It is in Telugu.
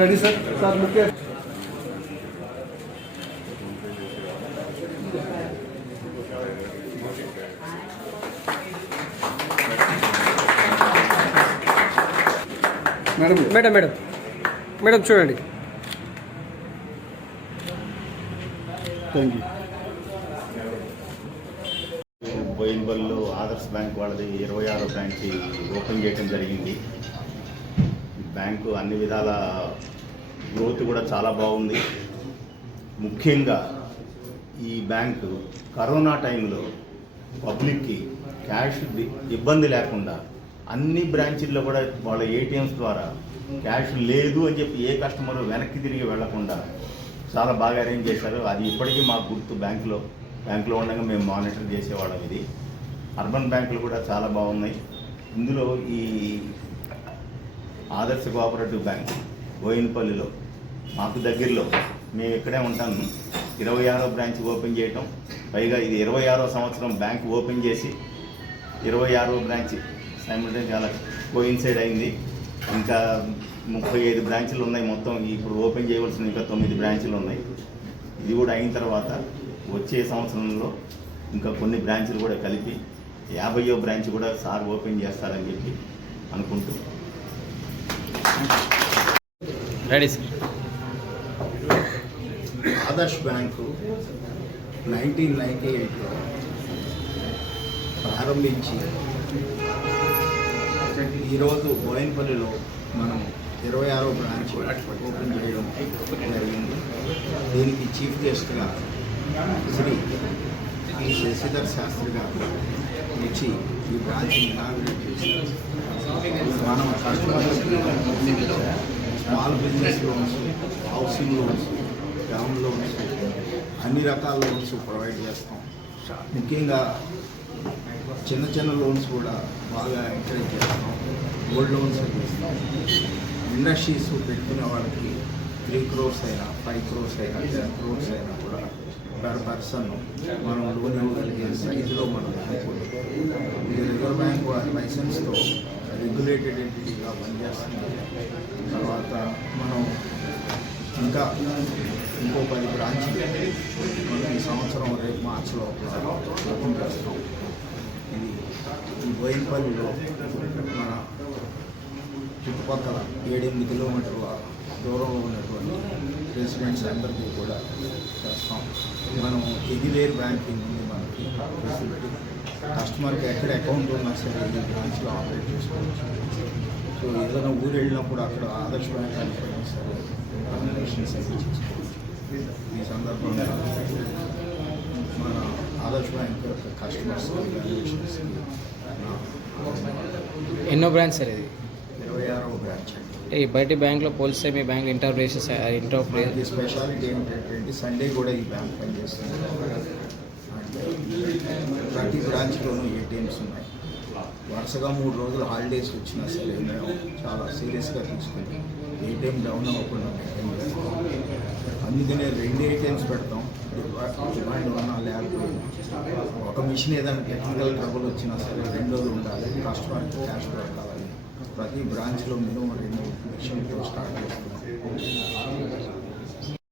Ready sir sir look madam madam madam madam చూడండి. Thank you. బోయిన్పల్లిలో ఆదర్శ్ బ్యాంక్ వాళ్ళది 26వ బ్రాంచ్ ఓపెన్ చేయడం జరిగింది. బ్యాంకు అన్ని విధాల గ్రోత్ కూడా చాలా బాగుంది. ముఖ్యంగా ఈ బ్యాంకు కరోనా టైంలో పబ్లిక్కి క్యాష్ ఇబ్బంది లేకుండా అన్ని బ్రాంచీల్లో కూడా వాళ్ళ ఏటీఎంస్ ద్వారా క్యాష్ లేదు అని చెప్పి ఏ కస్టమర్ వెనక్కి తిరిగి వెళ్లకుండా చాలా బాగా అరేంజ్ చేశారు. అది ఇప్పటికీ మాకు గుర్తు. బ్యాంకులో ఉండగా మేము మానిటర్ చేసేవాళ్ళం. ఇది అర్బన్ బ్యాంకులు కూడా చాలా బాగున్నాయి. ఇందులో ఈ ఆదర్శ కోఆపరేటివ్ బ్యాంక్ బోయిన్పల్లిలో మాకు దగ్గరలో మేము ఇక్కడే ఉంటాము. 26వ బ్రాంచ్ ఓపెన్ చేయటం, పైగా ఇది 26వ సంవత్సరం బ్యాంక్ ఓపెన్ చేసి 26వ బ్రాంచ్ సైమల్టేనియస్గా కోయిన్సైడ్ అయింది. ఇంకా 35 బ్రాంచ్లు ఉన్నాయి మొత్తం. ఇప్పుడు ఓపెన్ చేయవలసిన ఇంకా 9 బ్రాంచ్లు ఉన్నాయి. ఇది కూడా అయిన తర్వాత వచ్చే సంవత్సరంలో ఇంకా కొన్ని బ్రాంచ్లు కూడా కలిపి 50వ బ్రాంచ్ కూడా సార్ ఓపెన్ చేస్తారని చెప్పి అనుకుంటూ రెడీ సార్. ఆదర్శ్ బ్యాంకు 1998లో ప్రారంభించి ఈరోజు బోయిన్పల్లిలో మనం 26వ బ్రాంచ్ ఓపెన్ చేయడం జరిగింది. దీనికి చీఫ్ గెస్ట్గా శ్రీ శశిధర్ శాస్త్రి గారు వచ్చి ఈ బ్రాంచ్ని ఇనాగ్రేట్ చేశారు. మనం కస్టమర్లకి small business loans, housing loans, term loans, అన్ని రకాల లోన్స్ ప్రొవైడ్ చేస్తాం. ముఖ్యంగా చిన్న లోన్స్ కూడా బాగా ఎంకరేజ్ చేస్తాం. గోల్డ్ లోన్స్ ఇస్తాం. ఇండస్ట్రీస్ పెట్టుకునే వాళ్ళకి 3 crores అయినా 5 crores అయినా 10 crores అయినా కూడా పర్ పర్సన్ మనం లోన్ ఇవ్వగలిగే సైజులో మనం ఇది రిజర్వ్ బ్యాంక్ వారి లైసెన్స్తో రెగ్యులేటెడ్ ఎంటిటీగా పనిచేస్తుంది. తర్వాత మనం ఇంకా ఇంకో 10 బ్రాంచ్లు మనం ఈ సంవత్సరం రేపు మార్చిలో ఓపెన్ చేస్తాం. ఇది ఈ బోయిన్పల్లిలో మన చుట్టుపక్కల 7-8 కిలోమీటర్ల దూరంలో ఉన్నటువంటి రెసిడెంట్స్ అందరికీ కూడా చేస్తాం. మనం ఎగిలేర్ బ్యాంకింగ్ ఉంది మనకి ఫెసిలిటీ. కస్టమర్కి ఎక్కడ అకౌంట్ ఉన్నా సరే ఈ బ్రాంచ్లో ఆపరేట్ చేసుకోవచ్చు. సో ఏదైనా ఊరు వెళ్ళినప్పుడు అక్కడ ఆదర్శ బ్యాంక్ అని సరే కమ్యూనికేషన్స్ అవి చేసుకోవచ్చు. ఈ సందర్భంగా మన ఆదర్శ బ్యాంక్ కస్టమర్స్ వాల్యుయేషన్స్కి ఎన్నో బ్రాంచ్ సార్ ఇది? 26వ బ్రాంచ్ అండి. ఈ బయట బ్యాంక్లో పోలిస్తే మీ బ్యాంక్ ఇంటర్ప్లేసెస్ స్పెషాలిటీ ఏంటంటే సండే కూడా ఈ బ్యాంక్ పనిచేస్తుంది. ప్రతి బ్రాంచ్లోనూ ఏటీఎంస్ ఉన్నాయి. వరుసగా 3 రోజులు హాలిడేస్ వచ్చినా సరే మేము చాలా సీరియస్గా తీసుకుని ఏటీఎం డౌన్ అవ్వకుండా మెయింటైన్ చేస్తాం. అందుకనే 2 ఏటీఎంస్ పెడతాం. డిమాండ్ ఉన్నా లేకపోయినా ఒక మిషన్ ఏదైనా టెక్నికల్ ట్రబుల్ వచ్చినా సరే 2 రోజులు ఉండాలి. కస్టమర్కి క్యాష్ దొరకాలని ప్రతి బ్రాంచ్లో మినిమం 2 మిషన్తో స్టార్ట్ చేస్తున్నాం.